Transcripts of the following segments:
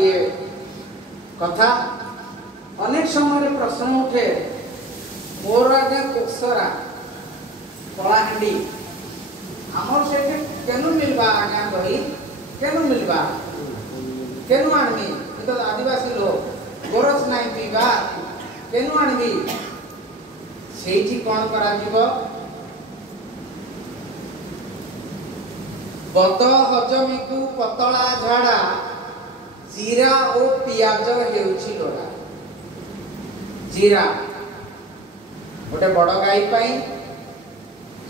ये कथा अनेक समय प्रश्न उठे मोर आगे कोसरा कलाहांडी आमर से केनु मिलबा आज्ञा बही केनु मिलबा केनु आनमी तो आदिवासी लोग गोरस नाई पीबा केनु आनमी सेठी कोन करा जीवो बद हजमी को पतला झाड़ा जीरा और पियाज हेउछि लोड़ा जीरा गोटे बड़ गाई पाई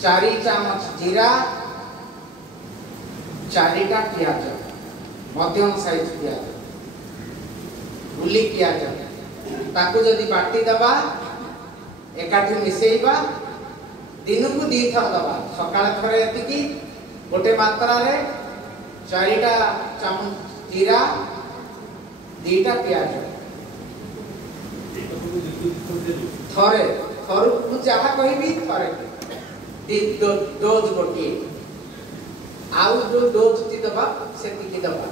4 चामच जीरा 4टा पियाज मध्यम साइज पियाज उली पियाज ताकू जदि बाटी दबा एकाठी मिसेइबा दिन को 2 थर दबा सकाळ थरे एतिकी गोटे मात्रा रे 4टा चामच जीरा 2टा पियाज थरे थरु मु जहा कहबी थरे डोज गोटी आउ जो डोज ती दबा से ती दबा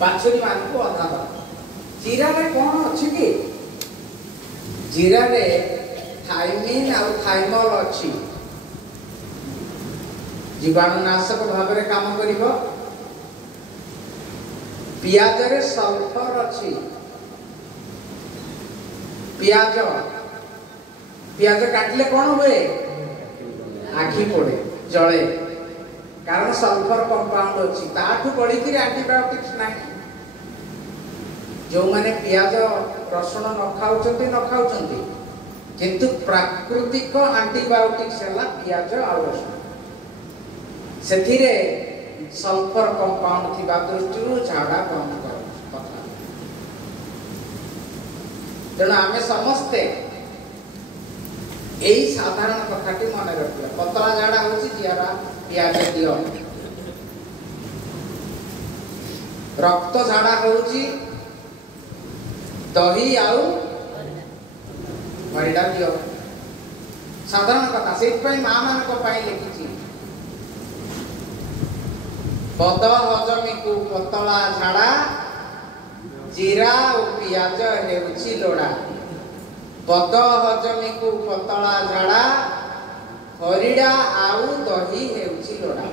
बाछुरी मान को अधा दबा जीरा रे कोन अछि कि जीरा रे थाइमिन और थाइमल अछि जीवाणुनाशक भाव में काम करिवो पियाज रे सल्फर अछि पियाज पियाज काटले कोन हुए आखी पड़े जळे कारण सल्फर कंपाउंड अछि ताठु पड़ी कि एंटीबायोटिक्स नाही जो माने पियाज रसुण न खाउचंती किंतु प्राकृतिक एंटीबायोटिक्स हला पियाज आ रसुण सेथिरे सल्फर कंपाउंड थिबा दृष्टि झाड़ा बंद कर कथा तेणु आमे समस्ते एई साधारण कथाटी मन रखिया पतला झाड़ा होची जियारा पियाज दियो रक्त झाड़ा होची दही आउ मरिडा दियो साधारण कथा सेत पई मां मान को पाई लिखिची बद हजमी को पतला झाड़ा जीरा और पियाज हेउछि लोड़ा बद हजमी को पतला झाड़ा हरिडा आउ दही हेउछि लोड़ा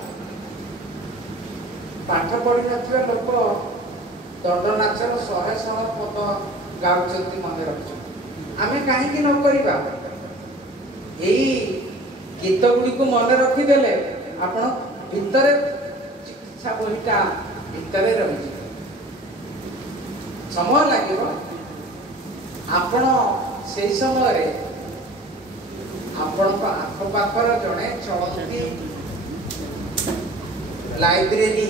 पाठ पढ़ी नथिबा लोक दंडनाचर 100 पद गाउचंती मन रखछ आमे काहे कि न करिबा एई गीत गुडी को मन रखि देले आपण भितरे शिक्षा बहिटा भितरे रही समय लगे आपण से समय आपण आखपाखर जड़े चलती लाइब्रेरी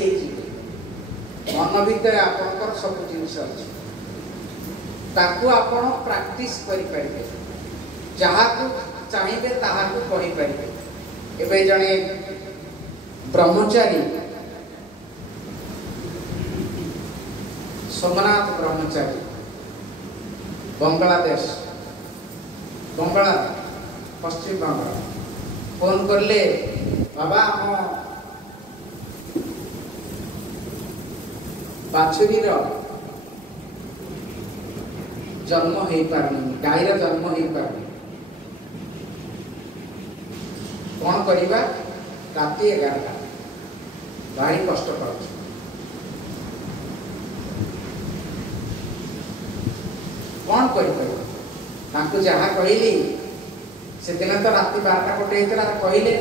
मन भीतर आपणकर सब जिनस अच्छी आपण प्रैक्टिस करें जहाँ को चाहिए ताहा को पढ़ी पारे एवं जड़े ब्रह्मचारी सोमनाथ ब्रह्मचारी बांग्लादेश बंगाला पश्चिम बंगाल फोन करले बाबा हम बाछुरी जन्म हो पारनी गाईर जन्म हो पारनी कौन करवा राति 11टा भारी कष्ट पाऊँ कौन कर जहाँ कहली से दिन तो राति 12टा कोटे कहले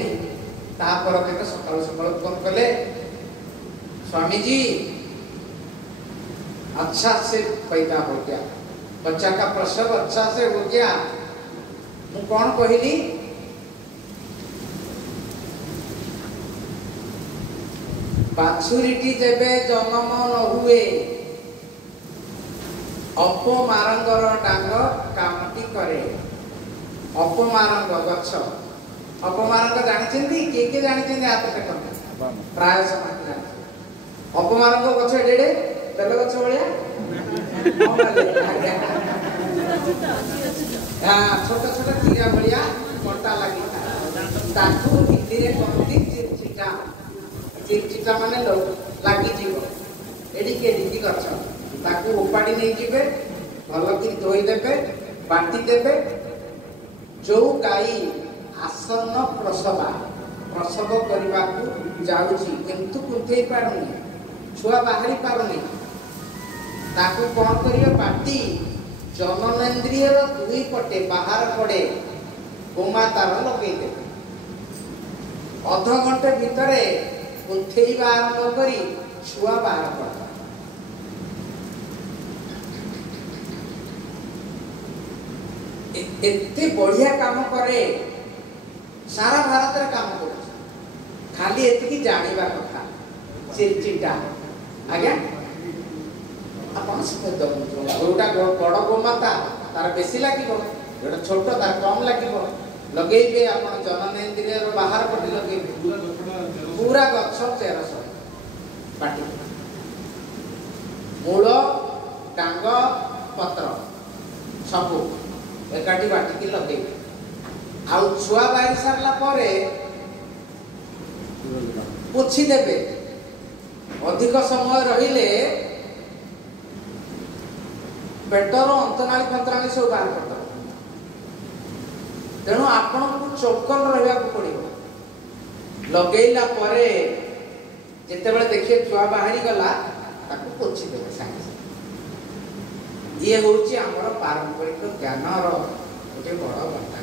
तापर दिन सकाल सकाल फोन कले स्वामी जी अच्छा से पैदा हो गया बच्चा का प्रसव अच्छा से हो गया मु कौन कहली बाछुरीटी जेबे जन्म न हुए अपमारंगर डांग कामटी करे अपमारंग गछ अपमारंग जानिछन्ती के जानिछन्ती हाथ देखते प्राय समाज अपमारंग गछ एडे बेल गछ भलिया छोट छोट तीरा भलिया कंटा लगी ताकू हिंदी रे कहती चिटा ଚିଟା ମାନେ ଲାଗିଯିବ ଏଠିକି ଏଠିକି ଗଛ ତାକୁ ଉପାଡ଼ି ନେଇଯିବେ, ଭଲକି ଧୋଇଦେବେ, ବାଟି ଦେବେ। ଯୋଉ ଗାଈ ଆସନ୍ନ ପ୍ରସବ କରିବାକୁ ଯାଉଛି କିନ୍ତୁ କୁନ୍ଥେଇ ପାରୁନି, ଛୁଆ ବାହାରି ପାରୁନି, ତାକୁ କ'ଣ କରିବେ? ବାଟି ଜନନେନ୍ଦ୍ରିୟର ଦୁଇ ପଟେ ବାହାର ପଡ଼େ ଗୋମାତାର ଲଗେଇଦେବେ। ଅଧଘଣ୍ଟେ ଭିତରେ କୁନ୍ଥେଇବା ଆରମ୍ଭ କରି ଛୁଆ ବାହାର କରିଦେବେ। ଏତେ ବଢିଆ କାମ କରେ, ସାରା ଭାରତରେ କାମ କରୁଛି। ଖାଲି ଏତିକି ଜାଣିବା କଥା। ଚିଟା ଆଜ୍ଞା ଆପଣ ଯୋଉଟା ବଡ ଗୋମାତା ତାର ବେଶୀ ଲାଗିବ, ଯୋଉଟା ଛୋଟ ତାର କମ୍ ଲାଗିବ। ଲଗେଇବେ ଆପଣ ଜନନେନ୍ଦ୍ରିୟର ବାହାର ପଟେ ଲଗେଇବେ, ପୁରା ଗଛ ଚେର ସହ ବାଟିବେ, ମୂଳ ଡାଙ୍ଗ ପତ୍ର ସବୁ ଏକାଠି ବାଟିକି ଲଗେଇବେ। ଆଉ ଛୁଆ ବାହାରି ସାରିଲା ପରେ ପୋଛି ଦେବେ। ଅଧିକ ସମୟ ରହିଲେ ପେଟର ଅନ୍ତନାଳୀ ଫନ୍ତନାଳୀ ସବୁ ବାହାର କରିଦେବ। ତେଣୁ ଆପଣଙ୍କୁ ଚୌକନ ରହିବାକୁ ପଡିବ। ଲଗେଇଲା ପରେ ଯେତେବେଳେ ଦେଖିବେ ଛୁଆ ବାହାରି ଗଲା ତାକୁ ପୋଛି ଦେବେ ସାଙ୍ଗେ ସାଙ୍ଗେ। ଇଏ ହଉଛି ଆମର ପାରମ୍ପରିକ ଜ୍ଞାନର ଗୋଟେ ବଡ ବାର୍ତ୍ତା।